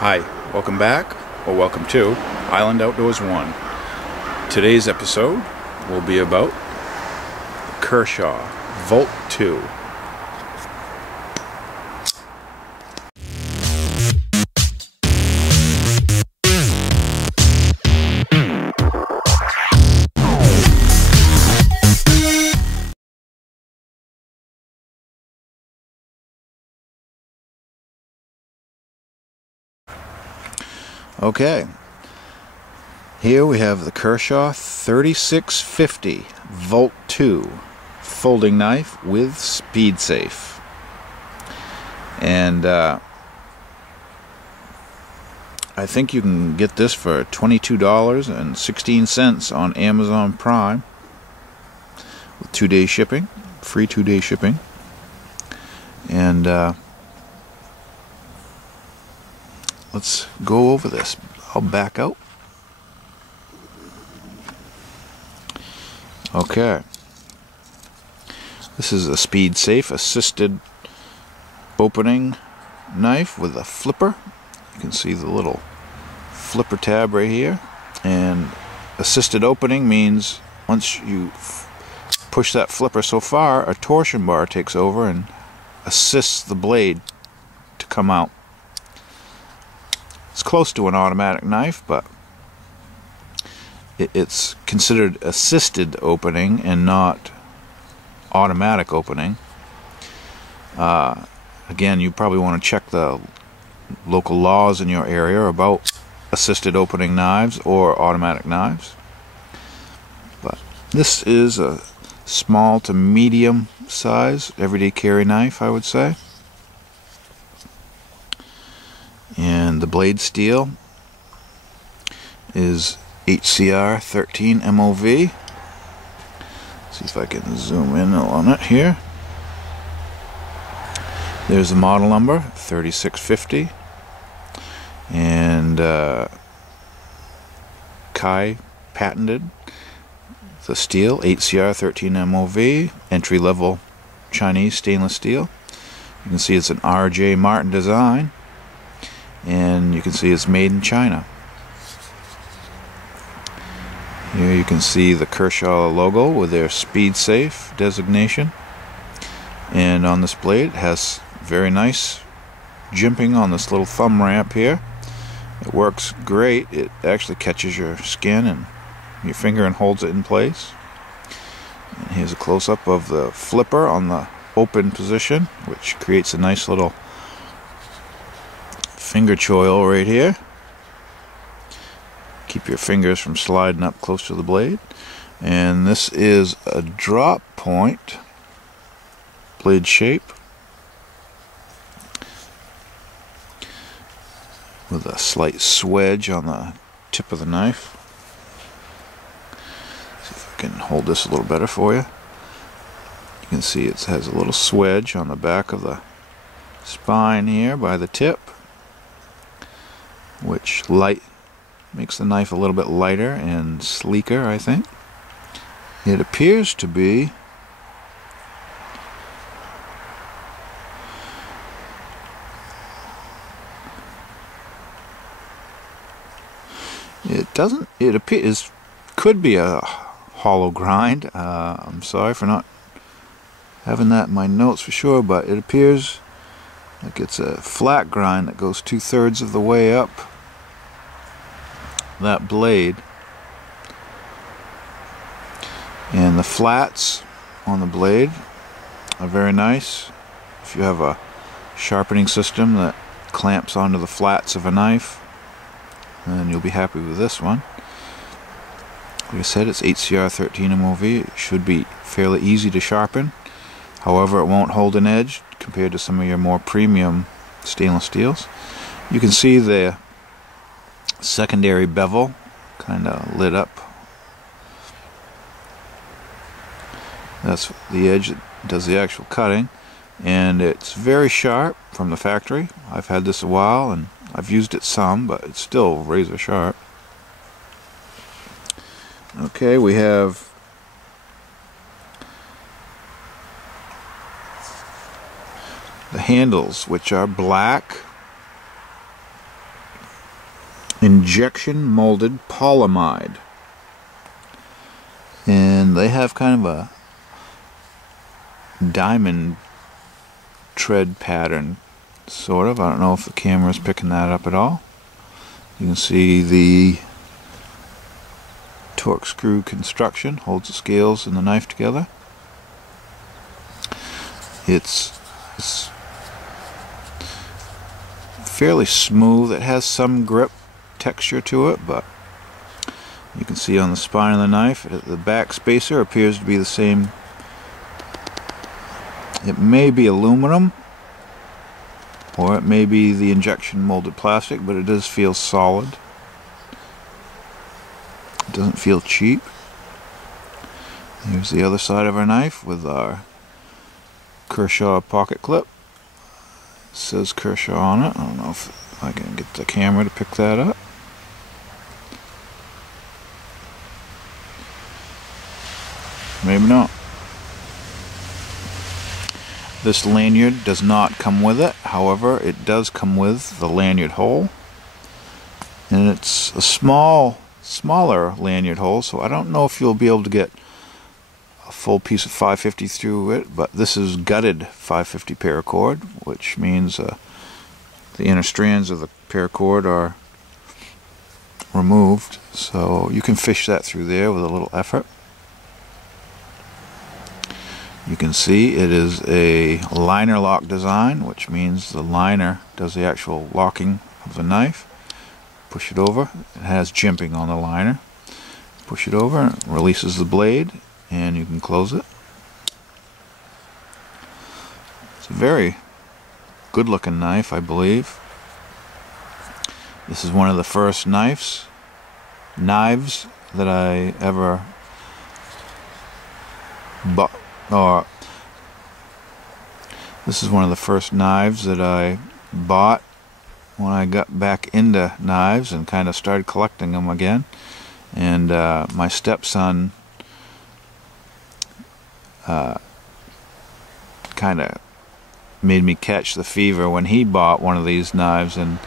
Hi, welcome back, or welcome to Island Outdoors 1. Today's episode will be about the Kershaw Volt 2. Okay, here we have the Kershaw 3650 Volt 2 folding knife with SpeedSafe. And I think you can get this for $22.16 on Amazon Prime with 2-day shipping, free 2-day shipping. And let's go over this. I'll back out. Okay. This is a SpeedSafe assisted opening knife with a flipper. You can see the little flipper tab right here. And assisted opening means once you push that flipper so far, a torsion bar takes over and assists the blade to come out. It's close to an automatic knife, but it's considered assisted opening and not automatic opening. Again, you probably want to check the local laws in your area about assisted opening knives or automatic knives. But this is a small to medium size everyday carry knife, I would say. And the blade steel is HCR 13 MOV. See if I can zoom in on it here. There's the model number 3650, and Kai patented the steel HCR 13 MOV, entry level Chinese stainless steel. You can see it's an RJ Martin design. And you can see it's made in China. Here you can see the Kershaw logo with their SpeedSafe designation. And on this blade it has very nice jimping on this little thumb ramp here. It works great. It actually catches your skin and your finger and holds it in place. And here's a close-up of the flipper on the open position, which creates a nice little finger choil right here. Keep your fingers from sliding up close to the blade. And this is a drop point blade shape with a slight swedge on the tip of the knife. See if I can hold this a little better for you. You can see it has a little swedge on the back of the spine here by the tip, which makes the knife a little bit lighter and sleeker, I think. It appears to be could be a hollow grind. I'm sorry for not having that in my notes for sure, but it appears like it's a flat grind that goes 2/3 of the way up that blade. And the flats on the blade are very nice. If you have a sharpening system that clamps onto the flats of a knife, then you'll be happy with this one. Like I said, it's HCR 13 MOV. It should be fairly easy to sharpen. However, it won't hold an edge compared to some of your more premium stainless steels. You can see the secondary bevel kind of lit up. That's the edge that does the actual cutting, and it's very sharp from the factory. I've had this a while and I've used it some, but it's still razor sharp. Okay, we have the handles, which are black injection molded polyamide. And they have kind of a diamond tread pattern, sort of. I don't know if the camera's picking that up at all. You can see the torque screw construction holds the scales and the knife together. It's fairly smooth. It has some grip texture to it, but you can see on the spine of the knife, the back spacer appears to be the same. It may be aluminum, or it may be the injection molded plastic, but it does feel solid. It doesn't feel cheap. Here's the other side of our knife with our Kershaw pocket clip. It says Kershaw on it. I don't know if I can get the camera to pick that up. Maybe not. This lanyard does not come with it. However, it does come with the lanyard hole. And it's a smaller lanyard hole, so I don't know if you'll be able to get a full piece of 550 through it, but this is gutted 550 paracord, which means the inner strands of the paracord are removed, so you can fish that through there with a little effort. You can see it is a liner lock design, which means the liner does the actual locking of the knife. Push it over. It has jimping on the liner. Push it over, it releases the blade, and you can close it. It's a very good looking knife, I believe. This is one of the first knives that I ever bought. This is one of the first knives that I bought when I got back into knives and kind of started collecting them again. And my stepson kind of made me catch the fever when he bought one of these knives, and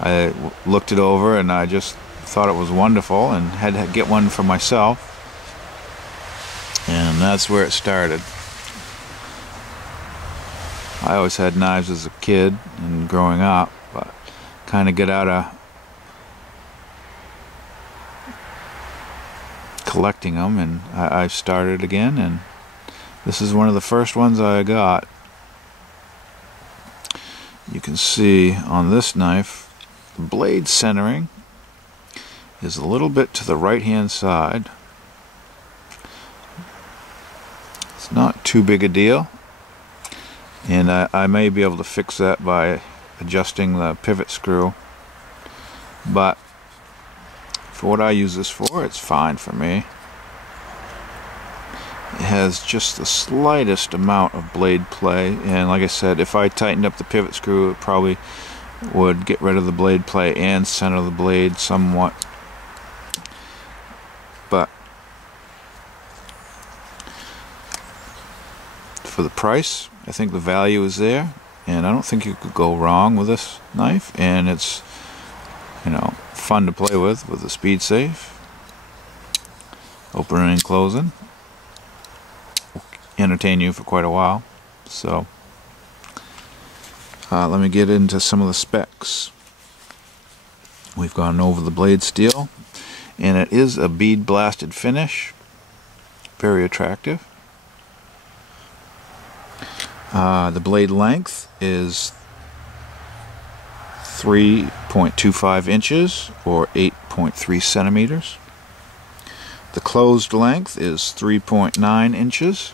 I looked it over and I just thought it was wonderful and had to get one for myself. And that's where it started. I always had knives as a kid and growing up, but kind of get out of collecting them, and I started again, and this is one of the first ones I got. You can see on this knife, the blade centering is a little bit to the right hand side. It's not too big a deal, and I may be able to fix that by adjusting the pivot screw, but for what I use this for, it's fine for me. It has just the slightest amount of blade play, and like I said, if I tightened up the pivot screw, it probably would get rid of the blade play and center the blade somewhat. But for the price, I think the value is there, and I don't think you could go wrong with this knife, and it's, you know, fun to play with the SpeedSafe. Opening and closing. Entertain you for quite a while. So let me get into some of the specs. We've gone over the blade steel, and it is a bead blasted finish, very attractive. The blade length is 3.25 inches or 8.3 centimeters. The closed length is 3.9 inches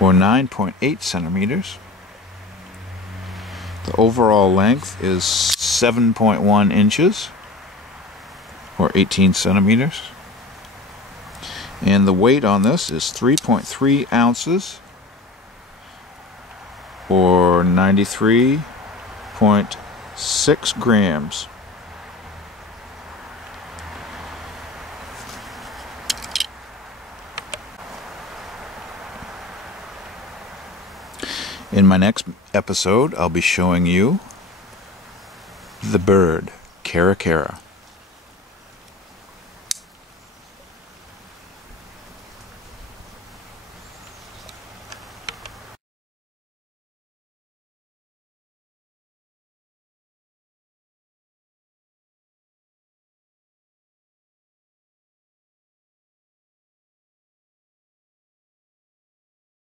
or 9.8 centimeters. The overall length is 7.1 inches or 18 centimeters. And the weight on this is 3.3 ounces or 93.6 grams. In my next episode, I'll be showing you the bird. Cara Cara.